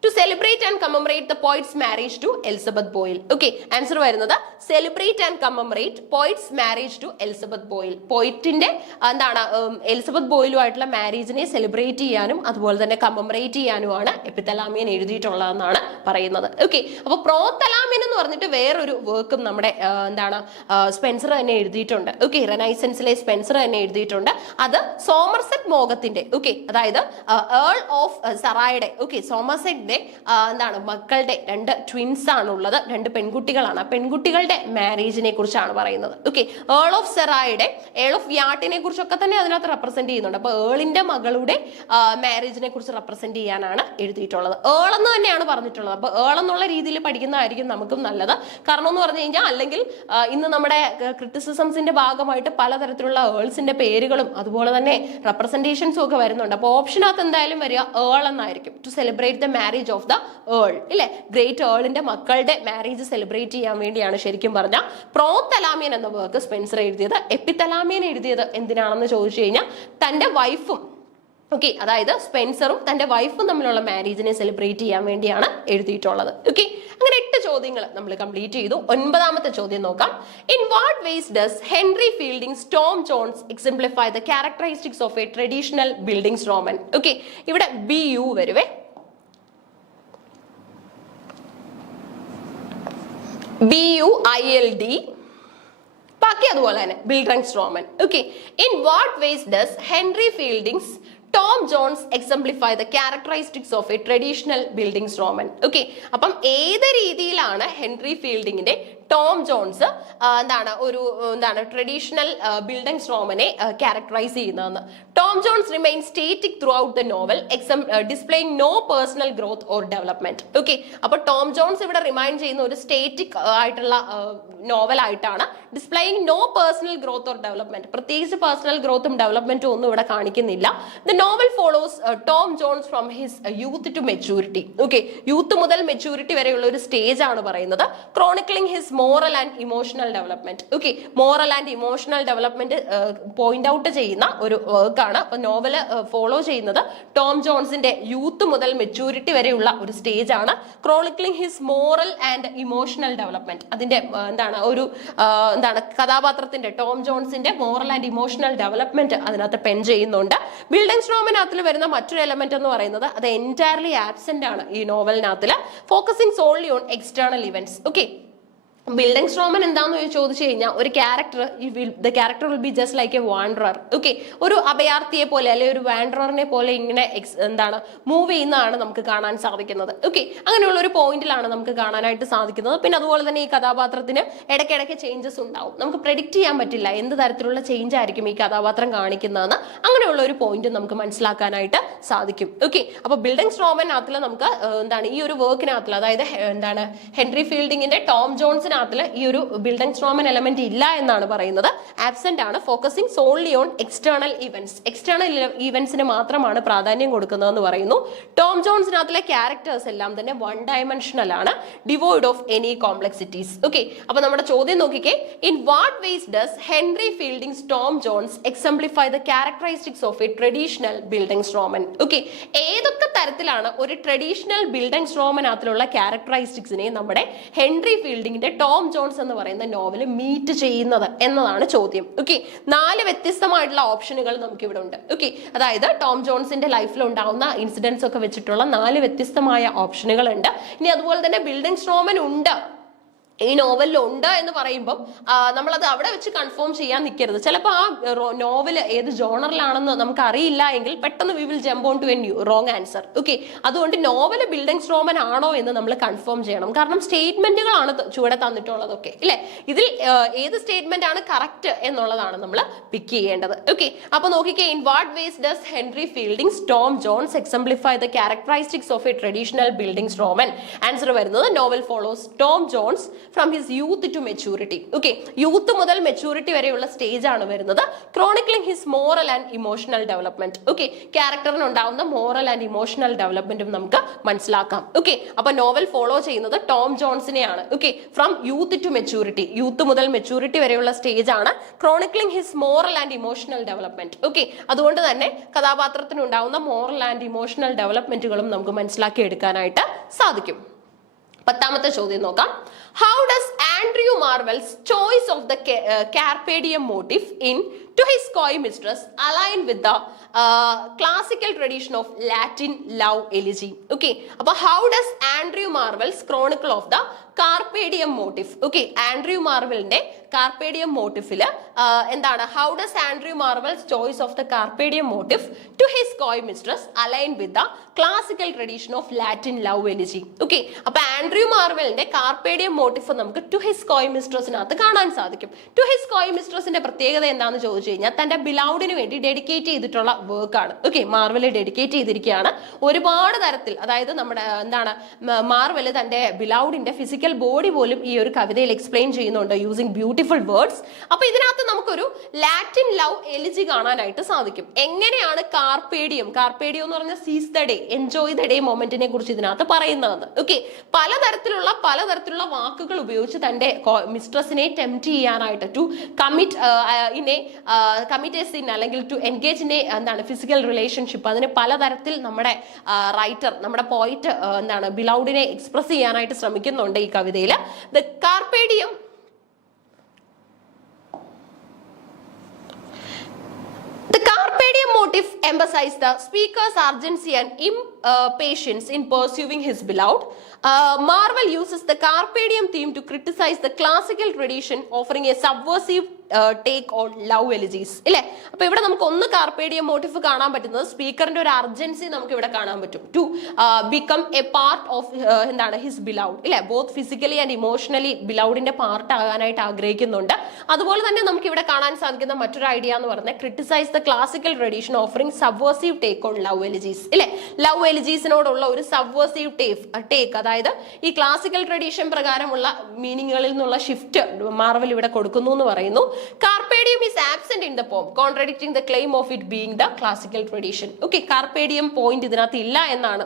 To celebrate and commemorate the poet's marriage to Elizabeth Boyle. Okay, answer വരുന്നത് celebrate and commemorate poet's marriage to Elizabeth Boyle. പോയിറ്റിന്റെ എലിസബത്ത് ബോയിലുമായിട്ടുള്ള മാരേജിനെ സെലിബ്രേറ്റ് ചെയ്യാനും അതുപോലെ തന്നെ കമ്മമറേറ്റ് ചെയ്യാനുമാണ് എപ്പിത്തലാമിയൻ എഴുതിയിട്ടുള്ളതെന്നാണ് പറയുന്നത്. ഓക്കെ, അപ്പൊ പ്രോത്തലാമിയൻ എന്ന് പറഞ്ഞിട്ട് വേറൊരു വർക്കും നമ്മുടെ സ്പെൻസർ തന്നെ എഴുതിയിട്ടുണ്ട്. ഓക്കെ, റെനൈസൻസിലെ സ്പെൻസർ തന്നെ എഴുതിയിട്ടുണ്ട്. അത് സോമർസെറ്റ് മോഗത്തിന്റെ അതായത് ഏൾ ഓഫ് സറായുടെ സോമർസെറ്റ് മക്കളുടെ 2 ട്വിൻസ് ആണുള്ളത്, 2 പെൺകുട്ടികളാണ്. പെൺകുട്ടികളുടെ മാരേജിനെ കുറിച്ചാണ് പറയുന്നത്. ഓക്കെ, ഏൾ ഓഫ് സെറായുടെ, ഏൾ ഓഫ് യാട്ടിനെ കുറിച്ചൊക്കെ തന്നെ അതിനകത്ത് റെപ്രസെന്റ് ചെയ്യുന്നുണ്ട്. അപ്പൊ ഏളിന്റെ മകളുടെ മാരേജിനെ കുറിച്ച് റെപ്രസെന്റ് ചെയ്യാനാണ് എഴുതിയിട്ടുള്ളത്. ഏൾ എന്ന് തന്നെയാണ് പറഞ്ഞിട്ടുള്ളത്. അപ്പൊ ഏൾ എന്നുള്ള രീതിയിൽ പഠിക്കുന്നതായിരിക്കും നമുക്കും നല്ലത്. കാരണം എന്ന് പറഞ്ഞു കഴിഞ്ഞാൽ അല്ലെങ്കിൽ ഇന്ന് നമ്മുടെ ക്രിറ്റിസിസംസിന്റെ ഭാഗമായിട്ട് പലതരത്തിലുള്ള ഏൾസിന്റെ പേരുകളും അതുപോലെ തന്നെ റെപ്രസെന്റേഷൻസും ഒക്കെ വരുന്നുണ്ട്. അപ്പൊ ഓപ്ഷനകത്ത് എന്തായാലും വരിക ഏൾ എന്നായിരിക്കും. To celebrate the marriage of the earl ഇല്ലേ, ഗ്രേറ്റ് ഏളിന്റെ മക്കളുടെ മാരേജ് സെലിബ്രേറ്റ് ചെയ്യാൻ വേണ്ടിയാണ് ശരിക്കും പറഞ്ഞ പ്രോത്തലാമിയൻ എന്ന വർക്ക് സ്പെൻസർ എഴുതിയത്. എപ്പിത്തലാമിയൻ എഴുതിയത് എന്തിനാണെന്ന് ചോദിച്ചു കഴിഞ്ഞാൽ തന്റെ വൈഫും അതായത് സ്പെൻസറും തന്റെ വൈഫും തമ്മിലുള്ള മാരേജിനെ സെലിബ്രേറ്റ് ചെയ്യാൻ വേണ്ടിയാണ് എഴുതിയിട്ടുള്ളത്. ഓക്കെ, അങ്ങനെ 8 ചോദ്യങ്ങൾ നമ്മൾ കംപ്ലീറ്റ് ചെയ്തു. 9ാമത്തെ ചോദ്യം നോക്കാം. In what ways does Henry Fielding storm Jones exemplify the characteristics of a traditional bildungsroman? Okay, ഇവിടെ BU വരുവേ. BUILD. ബാക്കി അതുപോലെ തന്നെ bildungsroman. Okay, in what ways does Henry Fielding's Tom Jones exemplify the characteristics of a traditional bildungsroman? Okay, അപ്പം ഏത് രീതിയിലാണ് ഹെൻറി ഫീൽഡിങ്ങിന്റെ ടോം ജോൺസ് ട്രഡീഷണൽ ബിൽഡിംഗ് സ്ട്രോമനെ ക്യാരക്ടറൈസ് ചെയ്യുന്നതെന്ന്? Tom Jones remain static throughout the novel, displaying no personal growth or development. Okay, അപ്പൊ ടോം ജോൺസ് ഇവിടെ റിമൈൻഡ് ചെയ്യുന്ന ഒരു സ്റ്റേറ്റിക് ആയിട്ടുള്ള നോവൽ ആയിട്ടാണ്, displaying no personal growth or development. പ്രത്യേകിച്ച് പേഴ്സണൽ ഗ്രോത്തും ഡെവലപ്മെന്റും ഒന്നും ഇവിടെ കാണിക്കുന്നില്ല. The novel follows Tom Jones from his youth to maturity. Okay, youth മുതൽ മെച്യൂരിറ്റി വരെയുള്ള ഒരു സ്റ്റേജ് ആണ് പറയുന്നത്. Chronicling his moral and emotional development. Okay, moral and emotional development point out ചെയ്യുന്ന ഒരു വർക്കാണ്. അപ്പൊ നോവല് ഫോളോ ചെയ്യുന്നത് ടോം ജോൺസിന്റെ യൂത്ത് മുതൽ മെച്യൂരിറ്റി വരെയുള്ള ഒരു സ്റ്റേജ് ആണ്. Chronicling his moral and emotional development, അതിന്റെ കഥാപാത്രത്തിന്റെ ടോം ജോൺസിന്റെ മോറൽ ആൻഡ് ഇമോഷണൽ ഡെവലപ്മെന്റ് അതിനകത്ത് പെൻ ചെയ്യുന്നുണ്ട്. ബിൽഡിംഗ് സ്ട്രോമിനകത്തിൽ വരുന്ന മറ്റൊരു എലമെന്റ് എന്ന് പറയുന്നത് അത് എൻറ്റയർലി ആബ്സെന്റ് ആണ് ഈ നോവലിനകത്തിൽ, focusing solely on external events. Okay, bildungsroman എന്താന്ന് ചോദിച്ചു കഴിഞ്ഞാൽ ഒരു character, the character will be just like a wanderer. Okay, ഒരു അഭയാർത്ഥിയെ പോലെ അല്ലെങ്കിൽ ഒരു വാൻഡററിനെ പോലെ ഇങ്ങനെ മൂവ് ചെയ്യുന്നതാണ് നമുക്ക് കാണാൻ സാധിക്കുന്നത്. ഓക്കെ, അങ്ങനെയുള്ള ഒരു പോയിന്റിലാണ് നമുക്ക് കാണാനായിട്ട് സാധിക്കുന്നത്. പിന്നെ അതുപോലെ തന്നെ ഈ കഥാപാത്രത്തിന് ഇടയ്ക്കിടയ്ക്ക് ചേഞ്ചസ് ഉണ്ടാവും. നമുക്ക് പ്രെഡിക്റ്റ് ചെയ്യാൻ പറ്റില്ല എന്ത് തരത്തിലുള്ള ചേഞ്ച് ആയിരിക്കും ഈ കഥാപാത്രം കാണിക്കുന്നതെന്ന്. അങ്ങനെയുള്ള ഒരു പോയിന്റ് നമുക്ക് മനസ്സിലാക്കാനായിട്ട് സാധിക്കും. ഓക്കെ, അപ്പൊ ബിൽഡിംഗ് സ്ട്രോമനകത്തിൽ നമുക്ക് ഈ ഒരു വർക്കിനകത്തിൽ, അതായത് ഹെൻറി ഫീൽഡിങ്ങിന്റെ ടോം ജോൺസ് ഈ ഒരു ബിൽഡിംഗ് സ്ട്രോമൻ എലമെന്റ് ഇല്ല എന്നാണ് പറയുന്നത്, ആബ്സെന്റ് ആണ്. Focusing solely on external events, external ഇവന്റ്സിന് മാത്രമാണ് പ്രാധാന്യം കൊടുക്കുന്നതെന്ന് പറയുന്നു. ടോം ജോൺസിനകത്തിലെ ക്യാരക്ടേഴ്സ് എല്ലാം തന്നെ വൺ ഡയമെൻഷണൽ ആണ്, devoid of any complexities. Okay, അപ്പൊ നമ്മുടെ ചോദ്യം നോക്കിക്കേ, in what ways does Henry Fielding's Tom Jones exemplify the characteristics of a traditional bildungsroman? Okay, ഏതൊക്കെ തരത്തിലാണ് ഒരു ട്രഡീഷണൽ ബിൽഡിംഗ് സ്ട്രോമനകത്തിലുള്ള ക്യാരക്ടറിസ്റ്റിക്സിനെ നമ്മുടെ ഹെൻറി ഫീൽഡിങ്ങിന്റെ ടോം ജോൺസ് എന്ന് പറയുന്ന നോവൽ മീറ്റ് ചെയ്യുന്നത് എന്നതാണ് ചോദ്യം. ഓക്കെ, 4 വ്യത്യസ്തമായിട്ടുള്ള ഓപ്ഷനുകൾ നമുക്ക് ഇവിടെ ഉണ്ട്. ഓക്കെ, അതായത് ടോം ജോൺസിന്റെ ലൈഫിൽ ഉണ്ടാവുന്ന ഇൻസിഡൻസ് ഒക്കെ വെച്ചിട്ടുള്ള 4 വ്യത്യസ്തമായ ഓപ്ഷനുകൾ ഉണ്ട്. ഇനി അതുപോലെ തന്നെ ബിൽഡിംഗ് സ്ട്രോമൻ ഉണ്ട് ഈ നോവലിൽ ഉണ്ട് എന്ന് പറയുമ്പോൾ നമ്മളത് അവിടെ വെച്ച് കൺഫേം ചെയ്യാൻ നിൽക്കരുത്. ചിലപ്പോൾ ആ നോവല് ഏത് ജോണറിലാണെന്ന് നമുക്ക് അറിയില്ല എങ്കിൽ പെട്ടെന്ന് we will jump on to a wrong answer. Okay, അതുകൊണ്ട് നോവല് ബിൽഡിംഗ് സ്ട്രോമൻ ആണോ എന്ന് നമ്മൾ കൺഫേം ചെയ്യണം. കാരണം സ്റ്റേറ്റ്മെന്റുകളാണ് ചുവടെ തന്നിട്ടുള്ളതൊക്കെ, ഇല്ലേ? ഇതിൽ ഏത് സ്റ്റേറ്റ്മെന്റ് ആണ് കറക്റ്റ് എന്നുള്ളതാണ് നമ്മൾ പിക്ക് ചെയ്യേണ്ടത്. ഓക്കെ, അപ്പൊ നോക്കിക്കേ, in what ways does Henry Fielding's Tom Jones exemplify the characteristics of a traditional bildungsroman? Answer വരുന്നത് novel follows Tom Jones from his youth to maturity. Okay, youth മുതൽ മെച്യൂരിറ്റി വരെയുള്ള സ്റ്റേജ് ആണ് വരുന്നത്. Chronicling his moral and emotional development. Okay, ക്യാരക്ടറിന് ഉണ്ടാവുന്ന മോറൽ ആൻഡ് ഇമോഷണൽ ഡെവലപ്മെന്റും നമുക്ക് മനസ്സിലാക്കാം. ഓക്കെ, അപ്പൊ നോവൽ ഫോളോ ചെയ്യുന്നത് ടോം ജോൺസിനെയാണ്. Okay, from youth to maturity, youth മുതൽ മെച്യൂരിറ്റി വരെയുള്ള സ്റ്റേജ് ആണ്. Chronicling his moral and emotional development. Okay, അതുകൊണ്ട് തന്നെ കഥാപാത്രത്തിന് ഉണ്ടാവുന്ന മോറൽ ആൻഡ് ഇമോഷണൽ ഡെവലപ്മെന്റുകളും നമുക്ക് മനസ്സിലാക്കി എടുക്കാനായിട്ട് സാധിക്കും. 10ാമത്തെ ചോദ്യം നോക്കാം. How does Andrew Marvell's choice of the carpe diem motif in To His Coy Mistress align with the classical tradition of Latin love elegy? Okay, അപ്പോൾ how does Andrew Marvell's chronicle of the carpe diem motif? Okay, Andrew Marvellന്റെ carpe diem motifൽ എന്താണ്? How does Andrew Marvell's choice of the carpe diem motif to his coy mistress align with the classical tradition of Latin love elegy? Okay, അപ്പോൾ ആൻഡ്രൂ മാർവെലിന്റെ carpe diem മോട്ടിഫ് നമുക്ക് ടു ഹിസ് കോയ് മിസ്ട്രസിനകത്ത് കാണാൻ സാധിക്കും. ടു ഹിസ് കോയ് മിസ്ട്രസിന്റെ പ്രത്യേകത എന്താണെന്ന് ചോദിച്ചു കഴിഞ്ഞാൽ തന്റെ ബിലൗഡിന് വേണ്ടി ഡെഡിക്കേറ്റ് ചെയ്തിട്ടുള്ള വർക്കാണ്. ഓക്കെ, മാർവെൽ ഡെഡിക്കേറ്റ് ചെയ്തിരിക്കുകയാണ്. ഒരുപാട് തരത്തിൽ, അതായത് നമ്മുടെ മാർവെൽ തന്റെ ബിലൗഡിന്റെ ഫിസിക്കൽ ബോഡി പോലും ഈ ഒരു കവിതയിൽ എക്സ്പ്ലെയിൻ ചെയ്യുന്നുണ്ട് യൂസിങ് ബ്യൂട്ടിഫുൾ വേർഡ്സ്. അപ്പൊ ഇതിനകത്ത് നമുക്കൊരു ലാറ്റിൻ ലവ് എലിജി കാണാനായിട്ട് സാധിക്കും. എങ്ങനെയാണ് കാർപേഡിയം എന്ന് പറഞ്ഞാൽ seize the day, enjoy the day മൊമെന്റിനെ കുറിച്ച് ഇതിനകത്ത് പറയുന്നതെന്ന്. ഓക്കെ, പലതരത്തിലുള്ള വാക്കുകൾ ഉപയോഗിച്ച് തന്റെ മിസ്ട്രസിനെ ടെംപ്റ്റ് ചെയ്യാനായിട്ട്, ടു കമ്മിറ്റ് എ സിൻ അല്ലെങ്കിൽ to engage in a physical relationship, അതിന് പലതരത്തിൽ നമ്മുടെ റൈറ്റർ, നമ്മുടെ പോയിറ്റ് ബിലൗഡിനെ എക്സ്പ്രസ് ചെയ്യാനായിട്ട് ശ്രമിക്കുന്നുണ്ട് ഈ കവിതയിൽ. The carpe diem Carpe diem motif emphasizes the speaker's urgency and impatience in pursuing his beloved. Marvel uses the Carpe diem theme to criticize the classical tradition, offering a subversive take on love elegies ഇല്ലേ. അപ്പൊ ഇവിടെ നമുക്ക് ഒന്ന് കാർപ്പേഡിയം മോട്ടീഫ് കാണാൻ പറ്റുന്നത് സ്പീക്കറിന്റെ ഒരു അർജൻസി നമുക്ക് ഇവിടെ കാണാൻ പറ്റും to become a part of എന്താണ് ഹിസ് ബിലൗഡ് ഇല്ലേ, ബോത്ത് ഫിസിക്കലി ആൻഡ് ഇമോഷണലി ബിലൗഡിന്റെ പാർട്ട് ആകാനായിട്ട് ആഗ്രഹിക്കുന്നുണ്ട്. അതുപോലെ തന്നെ നമുക്ക് ഇവിടെ കാണാൻ സാധിക്കുന്ന മറ്റൊരു ഐഡിയ എന്ന് പറഞ്ഞാൽ criticise the classical tradition offering subversive take on love elegies ഇല്ലേ. ലവ് എലിജീസിനോടുള്ള ഒരു സബ്വേഴ്സീവ് ടേക്ക്, അതായത് ഈ ക്ലാസിക്കൽ ട്രഡീഷൻ പ്രകാരമുള്ള മീനിങ്ങുകളിൽ നിന്നുള്ള ഷിഫ്റ്റ് മാർവൽ ഇവിടെ കൊടുക്കുന്നു എന്ന് പറയുന്നു. Carpe diem is absent in the poem, contradicting the claim of it being the classical tradition. Okay, Carpe diem point ഇതിനകത്ത് ഇല്ല എന്നാണ്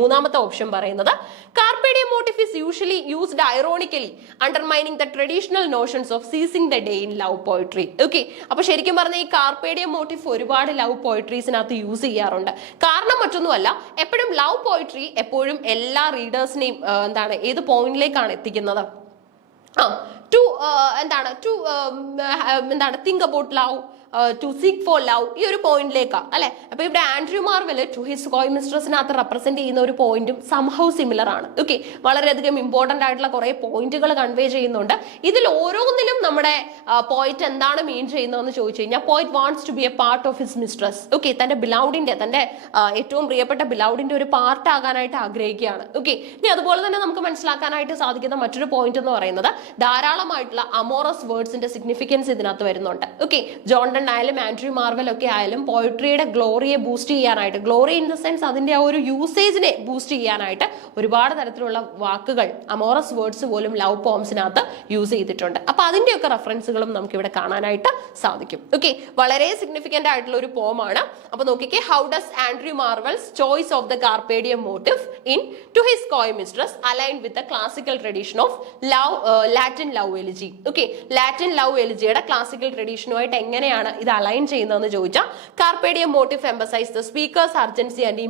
മൂന്നാമത്തെ ഓപ്ഷൻ പറയുന്നത്. Carpe diem motif is usually used ironically, undermining the traditional notions of seizing the day in love poetry. Okay, അപ്പൊ ശരിക്കും പറഞ്ഞാൽ ഈ Carpe diem motif ഒരുപാട് ലവ് പോയിട്രീസിനകത്ത് യൂസ് ചെയ്യാറുണ്ട്. കാരണം മറ്റൊന്നുമല്ല, എപ്പോഴും ലവ് പോയിട്രി എപ്പോഴും എല്ലാ റീഡേഴ്സിനെയും എന്താണ് ഏത് പോയിന്റിലേക്കാണ് എത്തിക്കുന്നത്, think about love, to seek for love, ഈ ഒരു പോയിന്റിലേക്കാ അല്ലെ. അപ്പൊ ഇവിടെ Andrew Marvell to his coy മിസ്ട്രസിനകത്ത് റെപ്രസെന്റ് ചെയ്യുന്ന ഒരു പോയിന്റും സംഹൗ സിമിലർ ആണ്. ഓക്കെ, വളരെയധികം ഇമ്പോർട്ടന്റ് ആയിട്ടുള്ള കുറെ പോയിന്റുകൾ കൺവേ ചെയ്യുന്നുണ്ട്. ഇതിൽ ഓരോന്നിലും നമ്മുടെ പോയിന്റ് എന്താണ് മീൻ ചെയ്യുന്നതെന്ന് ചോദിച്ചു കഴിഞ്ഞാൽ point wants to be a part of his mistress. Okay, തന്റെ ബിലൗഡിന്റെ ഏറ്റവും പ്രിയപ്പെട്ട ബിലൗഡിന്റെ ഒരു പാർട്ട് ആകാനായിട്ട് ആഗ്രഹിക്കുകയാണ്. ഓക്കെ, ഇനി അതുപോലെ തന്നെ നമുക്ക് മനസ്സിലാക്കാനായിട്ട് സാധിക്കുന്ന മറ്റൊരു പോയിന്റ് എന്ന് പറയുന്നത് ധാരാളമായിട്ടുള്ള അമോറസ് വേർഡ്സിന്റെ സിഗ്നിഫിക്കൻസ് ഇതിനകത്ത് വരുന്നുണ്ട്. ഓക്കെ, ജോൺ ആയാലും ആൻഡ്രൂ മാർവൽ ഒക്കെ ആയാലും പോയിട്രിയുടെ ഗ്ലോറിയെ ബൂസ്റ്റ് ചെയ്യാനായിട്ട്, ഗ്ലോറി ഇൻ ദ സെൻസ് അതിന്റെ ആ ഒരു യൂസേജിനെ ബൂസ്റ്റ് ചെയ്യാനായിട്ട് ഒരുപാട് തരത്തിലുള്ള വാക്കുകൾ, അമോറസ് വേർഡ്സ് പോലും ലവ് പോംസിനകത്ത് യൂസ് ചെയ്തിട്ടുണ്ട്. അപ്പൊ അതിന്റെയൊക്കെ റെഫറൻസുകളും നമുക്ക് ഇവിടെ കാണാനായിട്ട് സാധിക്കും. ഓക്കെ, വളരെ സിഗ്നിഫിക്കന്റ് ആയിട്ടുള്ള ഒരു പോമാണ്. അപ്പൊ നോക്കിക്കേ, how does Andrew Marvell's choice of the carpe diem motive in to his coy mistress align with the classical tradition of Latin love elegy. Okay, Latin love എലിജിയുടെ ക്ലാസിക്കൽ ട്രഡീഷനുമായിട്ട് എങ്ങനെയാണ് ഇത് അലൈൻ ചെയ്യുന്നതെന്ന് ചോദിച്ചാൽ carpe diem motive emphasise the speaker's urgency and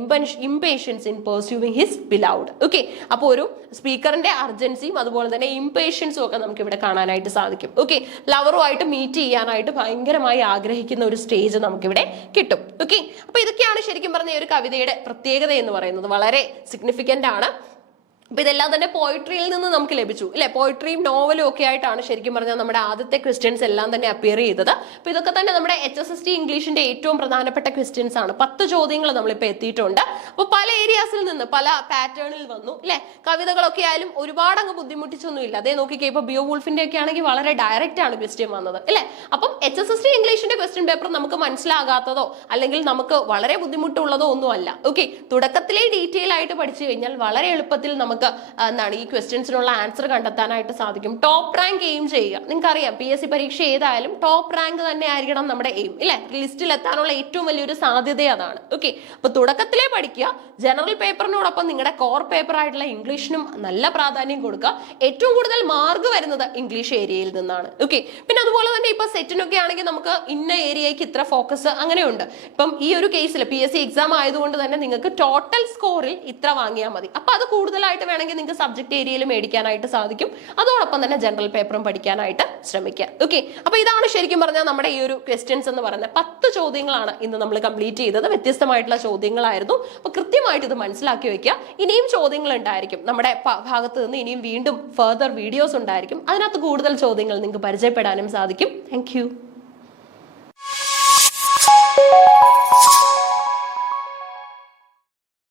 impatience in pursuing his beloved. Okay, അപ്പോൾ ഒരു സ്പീക്കറിന്റെ അർജൻസിയും അതുപോലെ തന്നെ ഇംപേഷ്യൻസും ഒക്കെ നമുക്ക് ഇവിടെ കാണാനായിട്ട് സാധിക്കും. ഓക്കെ, ലവറുമായിട്ട് മീറ്റ് ചെയ്യാനായിട്ട് ഭയങ്കരമായി ആഗ്രഹിക്കുന്ന ഒരു സ്റ്റേജ് നമുക്കിവിടെ കിട്ടും. ഓക്കെ, അപ്പൊ ഇതൊക്കെയാണ് ശരിക്കും പറഞ്ഞ ഒരു കവിതയുടെ പ്രത്യേകത എന്ന് പറയുന്നത്. വളരെ സിഗ്നിഫിക്കന്റ് ആണ്. അപ്പൊ ഇതെല്ലാം തന്നെ പോയിട്രിയിൽ നിന്ന് നമുക്ക് ലഭിച്ചു അല്ലെ. പോയിട്രിയും നോവലും ഒക്കെ ആയിട്ടാണ് ശരിക്കും പറഞ്ഞാൽ നമ്മുടെ ആദ്യത്തെ ക്വസ്റ്റ്യൻസ് എല്ലാം തന്നെ അപ്പിയർ ചെയ്തത്. അപ്പൊ ഇതൊക്കെ തന്നെ നമ്മുടെ HSST ഇംഗ്ലീഷിന്റെ ഏറ്റവും പ്രധാനപ്പെട്ട ക്വസ്റ്റ്യൻസ് ആണ്. 10 ചോദ്യങ്ങൾ നമ്മളിപ്പോ എത്തിയിട്ടുണ്ട്. അപ്പൊ പല ഏരിയാസിൽ നിന്ന് പല പാറ്റേണിൽ വന്നു അല്ലെ. കവിതകളൊക്കെ ആയാലും ഒരുപാട് അങ്ങ് ബുദ്ധിമുട്ടിച്ചൊന്നും ഇല്ല. അതേ നോക്കിക്കേ, ഇപ്പൊ ബിയോവൂൾഫിന്റെ ഒക്കെ ആണെങ്കിൽ വളരെ ഡയറക്റ്റ് ആണ് ക്വസ്റ്റ്യൻ വന്നത് അല്ലെ. അപ്പം HSST ഇംഗ്ലീഷിന്റെ ക്വസ്റ്റ്യൻ പേപ്പർ നമുക്ക് മനസ്സിലാകാത്തതോ അല്ലെങ്കിൽ നമുക്ക് വളരെ ബുദ്ധിമുട്ടുള്ളതോ ഒന്നും അല്ല. ഓക്കെ, തുടക്കത്തിലെ ഡീറ്റെയിൽ ആയിട്ട് പഠിച്ചു കഴിഞ്ഞാൽ വളരെ എളുപ്പത്തിൽ നമുക്ക് എന്താണ് ഈ ക്വസ്റ്റ്യൻസിനുള്ള ആൻസർ കണ്ടെത്താനായിട്ട് സാധിക്കും. ടോപ്പ് റാങ്ക് എയിം ചെയ്യുക. നിങ്ങൾക്ക് അറിയാം, PSC പരീക്ഷ ഏതായാലും ടോപ്പ് റാങ്ക് തന്നെ ആയിരിക്കണം നമ്മുടെ എയിം ഇല്ലേ. ലിസ്റ്റിൽ എത്താനുള്ള ഏറ്റവും വലിയൊരു സാധ്യത അതാണ്. ഓക്കെ, അപ്പൊ തുടക്കത്തിലേ പഠിക്കുക. ജനറൽ പേപ്പറിനോടൊപ്പം നിങ്ങളുടെ കോർ പേപ്പർ ആയിട്ടുള്ള ഇംഗ്ലീഷിനും നല്ല പ്രാധാന്യം കൊടുക്കുക. ഏറ്റവും കൂടുതൽ മാർക്ക് വരുന്നത് ഇംഗ്ലീഷ് ഏരിയയിൽ നിന്നാണ്. ഓക്കെ, പിന്നെ അതുപോലെ തന്നെ ഇപ്പൊ സെറ്റിനൊക്കെ ആണെങ്കിൽ നമുക്ക് ഇന്ന ഏരിയയ്ക്ക് ഇത്ര ഫോക്കസ് അങ്ങനെയുണ്ട്. ഇപ്പം ഈ ഒരു കേസിൽ PSC എക്സാം ആയതുകൊണ്ട് തന്നെ നിങ്ങൾക്ക് ടോട്ടൽ സ്കോറിൽ ഇത്ര വാങ്ങിയാൽ മതി. അപ്പൊ അത് കൂടുതലായിട്ട് വേണമെങ്കിൽ നിങ്ങൾക്ക് സബ്ജക്ട് ഏരിയയിൽ മേടിക്കാനായിട്ട് സാധിക്കും. അതോടൊപ്പം തന്നെ ജനറൽ പേപ്പറും പഠിക്കാനായിട്ട് ശ്രമിക്കുക. ഓക്കെ, അപ്പൊ ഇതാണ് ശരിക്കും പറഞ്ഞാൽ നമ്മുടെ ഈ ഒരു ക്വസ്റ്റ്യൻസ് എന്ന് പറയുന്നത്. 10 ചോദ്യങ്ങളാണ് ഇന്ന് നമ്മൾ കംപ്ലീറ്റ് ചെയ്തത്. വ്യത്യസ്തമായിട്ടുള്ള ചോദ്യങ്ങളായിരുന്നു. അപ്പൊ കൃത്യമായിട്ട് ഇത് മനസ്സിലാക്കി വെക്കുക. ഇനിയും ചോദ്യങ്ങൾ ഉണ്ടായിരിക്കും നമ്മുടെ ഭാഗത്ത് നിന്ന്. ഇനിയും വീണ്ടും ഫർദർ വീഡിയോസ് ഉണ്ടായിരിക്കും. അതിനകത്ത് കൂടുതൽ ചോദ്യങ്ങൾ നിങ്ങൾക്ക് പരിചയപ്പെടാനും സാധിക്കും. Thank you.